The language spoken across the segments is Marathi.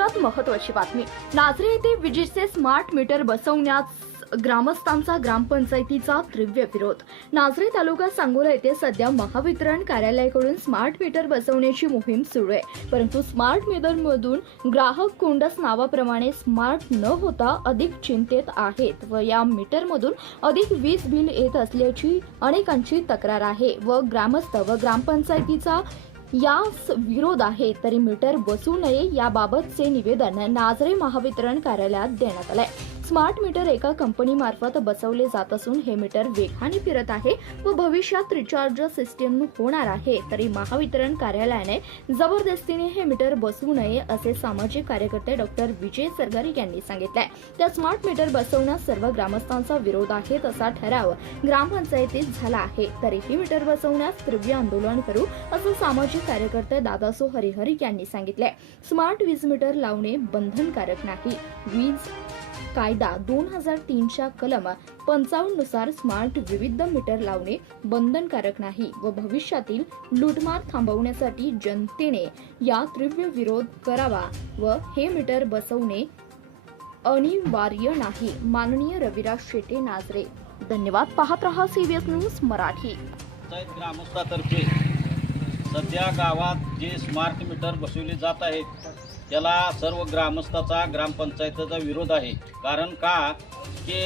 पाहूयात महत्त्वाची बातमी। नाझरे येथे विजेचे स्मार्ट मीटर बसवण्यास ग्रामस्थांचा ग्रामपंचायतीचा तीव्र विरोध। नाझरे तालुका सांगोला येथे सध्या महावितरण कार्यालयाकडून स्मार्ट मीटर बसवण्याची मोहीम सुरू आहे, परंतु स्मार्ट मीटरमधून ग्राहक कोंडस नावाप्रमाणे स्मार्ट न होता अधिक चिंतेत आहेत व या मीटरमधून अधिक वीज बिल येत असल्याची अनेकांची तक्रार आहे व ग्रामस्थ व ग्रामपंचायतीचा यास विरोध आहे। तरी मीटर बसवू नये याबाबतचे निवेदन नाझरे महावितरण कार्यालयात देण्यात आले। स्मार्ट मीटर एका कंपनीमार्फत बसवले जात असून हे मीटर वेगाने फिरत आहे व भविष्यात रिचार्ज सिस्टीम होणार आहे। तरी महावितरण कार्यालयाने जबरदस्तीने हे मीटर बसवू नये असे सामाजिक कार्यकर्ते डॉक्टर विजय सरगारी यांनी सांगितले। त्या स्मार्ट मीटर बसवण्यास सर्व ग्रामस्थांचा विरोध आहे तसा ठराव ग्रामपंचायतीत झाला आहे। तरीही मीटर बसवण्यास तीव्र आंदोलन करू असं सामाजिक कार्यकर्ते दादासो हरिहरी यांनी सांगितले। स्मार्ट वीज मीटर लावणे बंधनकारक नाही। वीज कायदा 2003च्या कलम 55 नुसार स्मार्ट विविध मीटर लावणे बंधनकारक नाही व भविष्यातील लूटमार थांबवण्यासाठी जनतेने या तीव्र विरोध करावा व हे मीटर बसवणे अनिवार्य नाही। माननीय रविराज शेटे, नाझरे। धन्यवाद। पाहत रहा CBS न्यूज मराठी। ग्रामस्थातर्फे सध्या गावात जे स्मार्ट मीटर बसवले जात आहेत त्याला सर्व ग्रामस्थाचा ग्रामपंचायतीचा विरोध आहे। कारण का की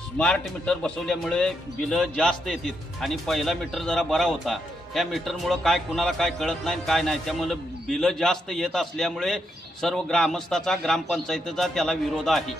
स्मार्ट मीटर बसवल्यामुळे बिलं जास्त येतात आणि पहिला मीटर जरा बरा होता। त्या मीटरमुळे काय कुणाला काय कळत नाही काय नाही, त्यामुळे बिलं जास्त येत असल्यामुळे सर्व ग्रामस्थाचा ग्रामपंचायतीचा त्याला विरोध आहे।